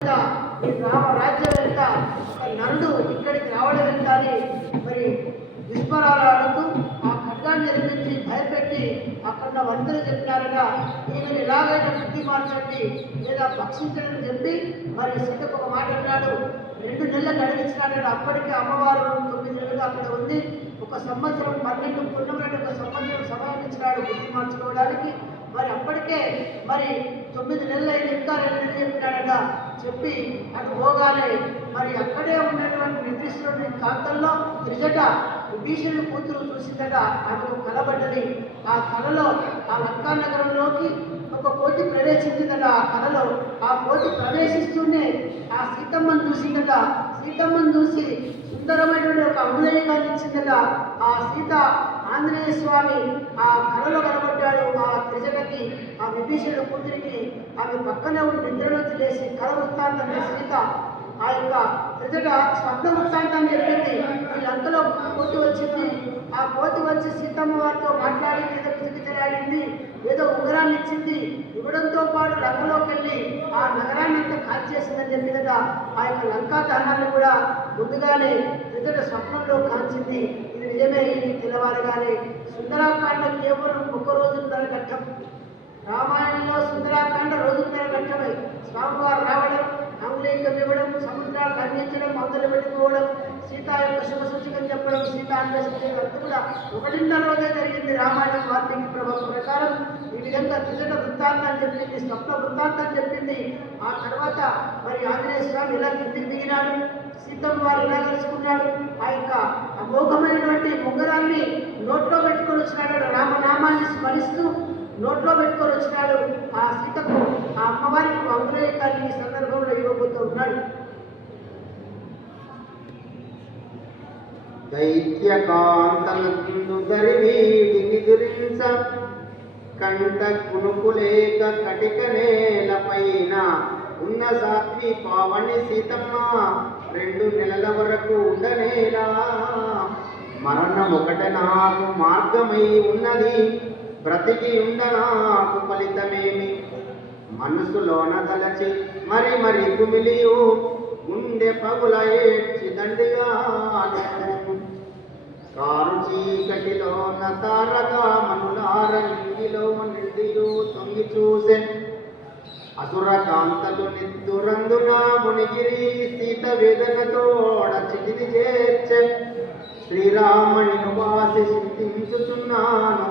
ఈ రాజ్యం ఎంత నరుడు ఇక్కడికి రావడం ఎంత అని మరి విస్మరాలు ఆడుతూ ఆ ఖడ్గాన్ని నిర్మించి భయపెట్టి అక్కడ వంతులు చెప్పినారగా ఈయన ఎలాగైనా బుద్ధి మార్చండి లేదా భక్షించడం చెప్పి మరి సీతకు ఒక మాట అన్నాడు. 2 నెలలు గడిపించినాడు. అప్పటికే అమ్మవారు 9 నెలలు అక్కడ ఉంది. 1 సంవత్సరం 12 పుణ్యమైన 1 సంవత్సరం సమయం ఇచ్చినాడు బుద్ధి మార్చుకోవడానికి. మరి అప్పటికే మరి 9 నెలలు అయిన ఇంకా 2 నెలలు చెప్పినాడట. చెప్పి అటు పోగానే మరి అక్కడే ఉన్నటువంటి నిర్దిష్ట ప్రాంతంలో త్రిజట విభీషణుడి కూతురు చూసిందట. ఆమెకు కలబడ్డది. ఆ కళలో ఆ లంకా నగరంలోకి ఒక కోతి ప్రవేశించిందట. ఆ కళలో ఆ కోతి ప్రవేశిస్తూనే ఆ సీతమ్మను చూసిందట. సీతమ్మను చూసి సుందరమైనటువంటి ఒక అమృతయుగాన్ని ఇచ్చిందట. ఆ సీత ఆంజనేయ స్వామి ఆ కళలో కనబడ్డాడు. ఆ త్రిజటకి ఆ విభీషణుడి కూతురికి ఆమె పక్కనే ఉండి నిద్రలోంచి లేచి కళ వృత్తాంతం సీత ఆ యొక్క త్రిజట స్వప్న వృత్తాంతాన్ని చెప్పింది. వీళ్ళంతలో కోతి వచ్చింది. ఆ కోతి వచ్చి సీతమ్మ వారితో మాట్లాడి ఏదో కిచకిచలాడింది. ఏదో ఉంగరాన్ని ఇచ్చింది. ఇవ్వడంతో పాటు రంగంలోకి వెళ్ళి ఆ నగరాన్ని అంతా కాల్చేసిందని చెప్పిందట. ఆ యొక్క లంకా దహనాన్ని కూడా ముందుగానే త్రిజట స్వప్నంలో కాల్చింది. ఇది నిజమే. ఇది తెల్లవారుగానే సుందరాకాండ కేవలం 1 రోజున్నర ఘట్టం. రామాయణంలో సుందరాకాండ రోజున్నర ఘట్టమై స్వామివారు రావడం, ఆంగ్లేయులు ఇవ్వడం, సముద్రాలు ఖండించడం, మొదలు పెట్టుకోవడం, సీత యొక్క శుభ సూచికం చెప్పడం, సీత అన్వేషించడం అంతా కూడా 1.5 రోజే జరిగింది. రామాయణం వాల్మీకి ప్రభావం ప్రకారం ఈ విధంగా త్రిజట వృత్తాంతాన్ని చెప్పింది, స్వప్న వృత్తాంతాన్ని చెప్పింది. ఆ తర్వాత మరి ఆంజనేయ స్వామి ఇలా కిందికి దిగినాడు, సీతమ్మ వారు ఇలా కలుసుకున్నాడు. ఆ యొక్క అమోఘమైనటువంటి ఉంగరాన్ని నోట్లో పెట్టుకొని వచ్చినాడు. రామనామాన్ని స్మరిస్తూ నోట్లో పెట్టుకొని వచ్చినాడు. ఆ సీతకు ఆ అమ్మవారికి వంగులేకాన్ని ఈ సందర్భంలో ఇవ్వబోతూ ఉన్నాడు. దైత్యకాంతలందు దరివీడిని దురించ కంట కునుకులేక కటిక నేలపైన ఉన్న సాత్వి పావని సీతమ్మ 2 నెలల వరకు ఉండనేలా. మరణమొకట నాకు మార్గమై ఉన్నది, బ్రతికి ఉండ నాకు ఫలితమేమి. మనసులోన తలచి మరి మరి కుమిలియు గుండె పగుల ఏడ్చి దండిగా కారు చీకటిలోన తారగా మనులార నింగిలో నిండియు తొంగి చూసె అసుర కాంతలు నిద్దురందున మునిగిరి సీత వేదనతోడ చితిని చేర్చె. శ్రీరామణిను వాసి చింతించుచున్నాను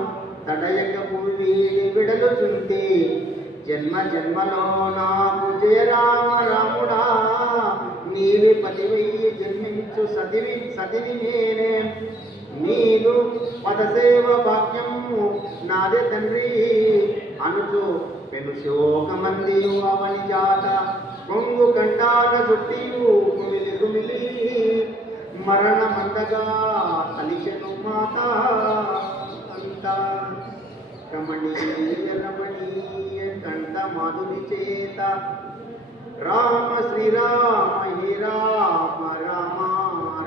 తడయక వీడి విడలుచుంటి. జన్మ జన్మలో నాకు జయరామ రాముడా నీవి పతివయ్యి జన్మించు సతిని నేనే. నీదు పదసేవ భాగ్యము నాదే తండ్రి అనుచు పెను శోకమందియు అవని జాత కొంగు కంటాన చుట్టియు కుమిలి కుమిలి మరణమందగా కలిశను మాత అంత. రమణీయ రమణీయ కంఠ మాధురి చేత రామ శ్రీరామ హే రామ రామ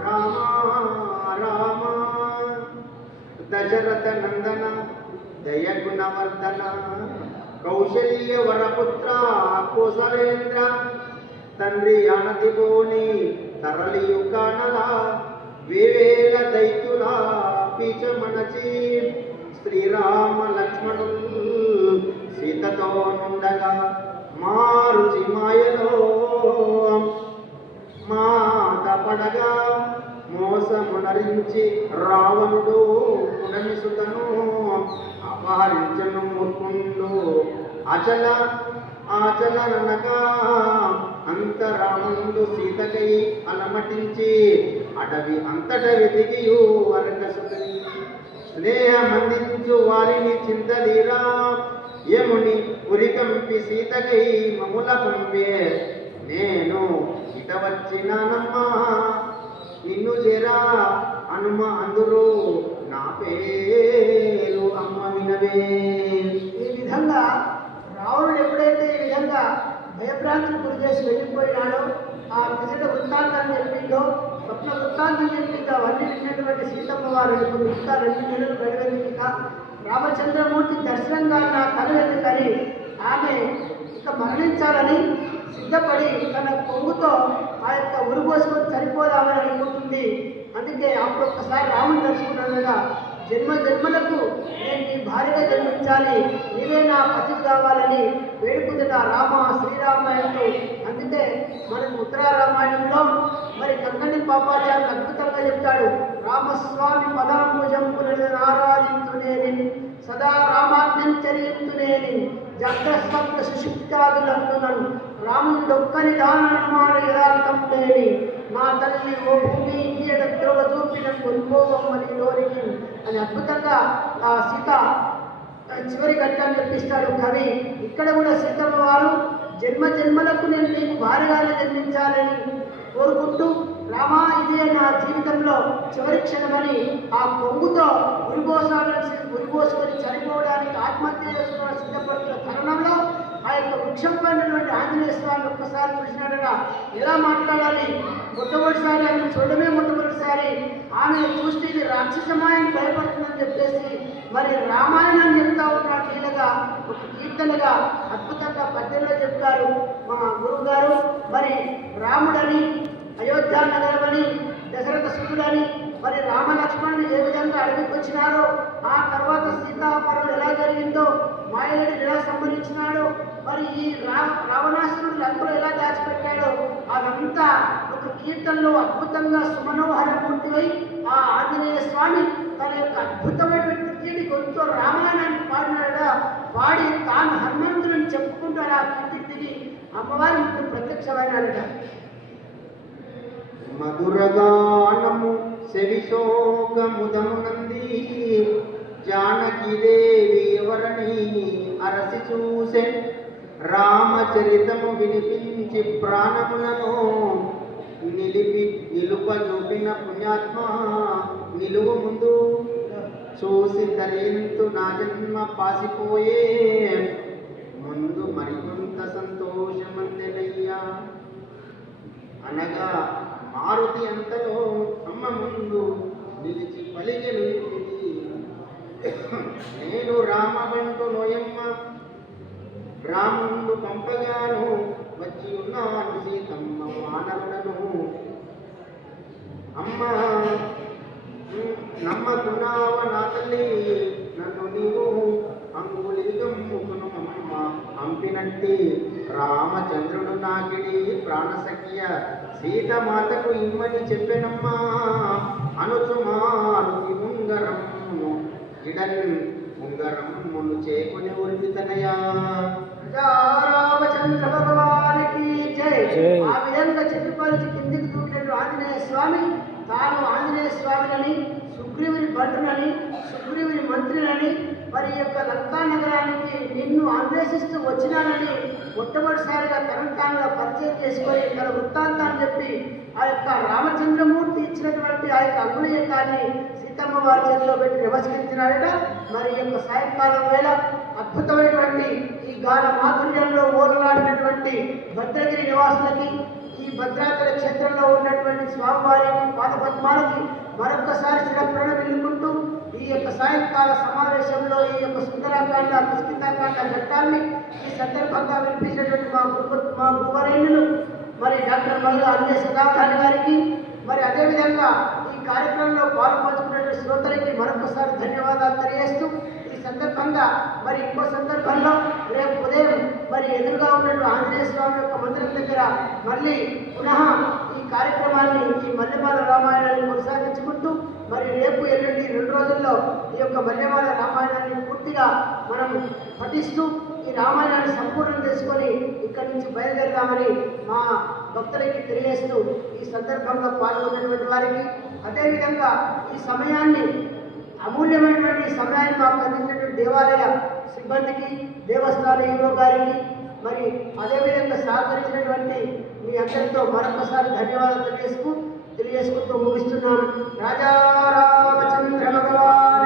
రామ రామ. దశరథ నందన దయ గుణవర్ధన కౌశల్య వరపుత్ర కోసలేంద్ర. తండ్రి అనదిబోని తరలియు కానల వేవేల దైత్యుల పీచమణచి. శ్రీరామ లక్ష్మణులు సీతతో నుండగా మారుచి మాయలో మాత పడగా మోసమునరించి రావణుడు పుడమి సుతను అపహరించను ముకుండు అచల ఆచలనగా. అంతరాముడు సీతకై అలమటించి అటవి అంతట వెతికియు వరకసుతని స్నేహమందించు వారిని చింతదీరా. యముని ఉరికంపి సీతకై మముల పంపే. నేను ఇట వచ్చినానమ్మా నిన్ను చేరా అనుమ అందురు నా పేరు అమ్మ వినవే. ఈ విధంగా రావణుడు ఎప్పుడైతే ఈ విధంగా భయభ్రాంతిని గురి చేసి వెళ్ళిపోయినాడో, ఆ త్రిజట వృత్తాంతాన్ని చెప్పిందో, స్వప్న వృత్తాంతం చెప్పిందో, అవన్నీ విన్నటువంటి సీతమ్మ వారు ఇంకా 2 నెలలు గడివెళ్ళిక రామచంద్రమూర్తి దర్శనంగా నా కళ ఎందుకని ఆమె ఇక మరణించాలని సిద్ధపడి తన కొంగుతో ఆ యొక్క ఉరిపోసుకొని చనిపోదామని అనుకుంటుంది. అందుకే అప్పుడు ఒక్కసారి రాముడు తెలుసుకున్నాడు కదా, జన్మలకు నేను నీ భార్యగా జన్మించాలి, నీవే నా పతివి కావాలని వేడుకుంటున్న రామ శ్రీరామాయణుడు. అందుకే మనకు ఉత్తరారామాయణంలో మరి కంకణి పాపాచార్యులు అద్భుతంగా చెప్తాడు, రామస్వామి పదాంబుజంపులను ఆరాధించునేని సదా రామాజ్ఞం చరించునేని జాగ్రస్వప్న సుషుప్తాదులంటునను రాముడొక్కని దానమాన యథార్థం లేని నా తల్లి ఓ భూమి ఈయడ ద్రోవ చూపిన కొనుకోవమ్మని లోనికి అని అద్భుతంగా ఆ సీత చివరి ఘట్టాన్ని చెప్పిస్తాడు కవి. ఇక్కడ కూడా సీతమ్మ వారు జన్మలకు నేను నీకు భార్యగానే జన్మించాలని కోరుకుంటూ, రామా ఇదే నా జీవితంలో చివరి క్షణమని ఆ పొంగుతో ఉరిపోసుకొని చనిపోవడానికి ఆత్మహత్య చేసుకున్న సిద్ధపడుతున్న తరుణంలో ఆ యొక్క వృక్షం పైనటువంటి ఆంజనేయ స్వామి ఒక్కసారి చూసినాడగా ఎలా మాట్లాడాలి, మొట్టమొదటిసారి ఆయన చూడడమే మొట్టమొదటిసారి ఆమె చూస్తే ఇది రాక్షసమాయని భయపడుతుందని చెప్పేసి మరి రామాయణాన్ని చెప్తా ఉన్నాడు లీలగా ఒక కీర్తనగా అద్భుతంగా పద్యంలో చెప్తారు మా గురువు గారు. మరి రాముడని అయోధ్య నగరమని దశరథ సుతుడని మరి రామలక్ష్మణుడు ఏ విధంగా అడవికి వచ్చినారో, ఆ తర్వాత సీతాపరం ఎలా జరిగిందో, మాయలుడు ఎలా సంహరించినాడో, మరి ఈ రావణాసురుడు లంకలో ఎలా దాచిపెట్టాడో అదంతా ఒక కీర్తనలో అద్భుతంగా సుమనోహరమూర్తివై ఆ ఆంజనేయ స్వామి తన యొక్క అద్భుతమైనటువంటి కీర్తి గొంతుతో రామాయణాన్ని పాడినాడా, పాడి తాను హనుమంతుడిని చెప్పుకుంటూ ఆ కీర్తి దిగి అమ్మవారి ముందు ప్రత్యక్షమైనాడట. మధురగానము శవిశోకముదమునంది జానకీదేవి ఎవరని అరసి చూసే రామచరితము వినిపించి ప్రాణములను నిలుప చూపిన పుణ్యాత్మ నిలువు ముందు చూసి తరింతు నా జన్మ పాసిపోయే ముందు మరికొంత సంతోషమందెలయ్యా అనగా మారుతి అంతలో అమ్మ ముందు నిలిచి పలికెను, నేను రామబంటు నోయమ్మ రాముండు పంపగాను వచ్చి ఉన్నాను సీతమ్మ మానవుడను అమ్మ నమ్మకున్నావ నా తల్లి నన్ను నీవు అంగుళీగమ్ముకును అమ్మ అంపినట్టి రామచంద్రుడు నాకిడి ప్రాణసఖ్య సీతమాతకు ఇమ్మని చెప్పెనమ్మా అనుచు మారుతి ఉంగరమ్ము ఇడన్ ఉంగరమ్మును చేకుని ఉరితనయా రామచంద్ర భగవానికి జై. ఆ విధంగా చెట్టుపరిచి కిందికి దూకినట్టు ఆంజనేయ స్వామి తాను ఆంజనేయ స్వామిని సుగ్రీవుని భటునని సుగ్రీవుని మంత్రినని మరి యొక్క లంకా నగరానికి నిన్ను అన్వేషిస్తూ వచ్చినానని మొట్టమొదటిసారిగా తనను తానుగా పరిచయం చేసుకొని తన వృత్తాంతాన్ని చెప్పి ఆ యొక్క రామచంద్రమూర్తి ఇచ్చినటువంటి ఆ యొక్క అంగుళీయకాన్ని సీతమ్మ వారి చేతిలో పెట్టి నమస్కరించినాడట. మరి ఈ యొక్క సాయంకాలం వేళ అద్భుతమైనటువంటి ఈ గాన మాధుర్యంలో ఓరలాడినటువంటి భద్రగిరి నివాసులకి, ఈ భద్రాచల క్షేత్రంలో ఉన్నటువంటి స్వామివారికి పాదపద్మాలకి మరొక్కసారి శిరప్రణ వెళ్ళుకుంటూ ఈ యొక్క సాయంకాల సమావేశంలో ఈ యొక్క సుందరాకాండ పుష్కితాకాండ ఘట్టాన్ని ఈ సందర్భంగా వినిపించినటువంటి మా గురువరేణులు మరి డాక్టర్ మల్లు అంజయ్ సదాకారి గారికి, మరి అదేవిధంగా ఈ కార్యక్రమంలో పాల్పంచుకున్నటువంటి శ్రోతలకి మరొకసారి ధన్యవాదాలు తెలియజేస్తూ ఈ సందర్భంగా మరి ఇంకో సందర్భంలో రేపు ఉదయం మరి ఎదురుగా ఉన్నటువంటి ఆంజనేయ స్వామి యొక్క మందిరం దగ్గర మళ్ళీ పునః ఈ కార్యక్రమాన్ని ఈ మల్లెమాల రామాయణాన్ని కొనసాగించుకుంటూ మరి రేపు ఎల్లుండి 2 రోజుల్లో ఈ యొక్క మల్లెమాల రామాయణాన్ని పూర్తిగా మనం పఠిస్తూ ఈ రామాయణాన్ని సంపూర్ణం చేసుకొని ఇక్కడి నుంచి బయలుదేరుతామని మా భక్తులకి తెలియజేస్తూ ఈ సందర్భంగా పాల్గొన్నటువంటి వారికి, అదేవిధంగా ఈ సమయాన్ని అమూల్యమైనటువంటి సమయాన్ని మాకు అందించినటువంటి దేవాలయ సిబ్బందికి, దేవస్థాన ఈవో గారికి, మరి అదేవిధంగా సహకరించినటువంటి మీ అందరితో మరొకసారి ధన్యవాదాలు తెలియజేసుకుంటూ ముగిస్తున్నాను. రాజా రామచంద్ర భగవాన్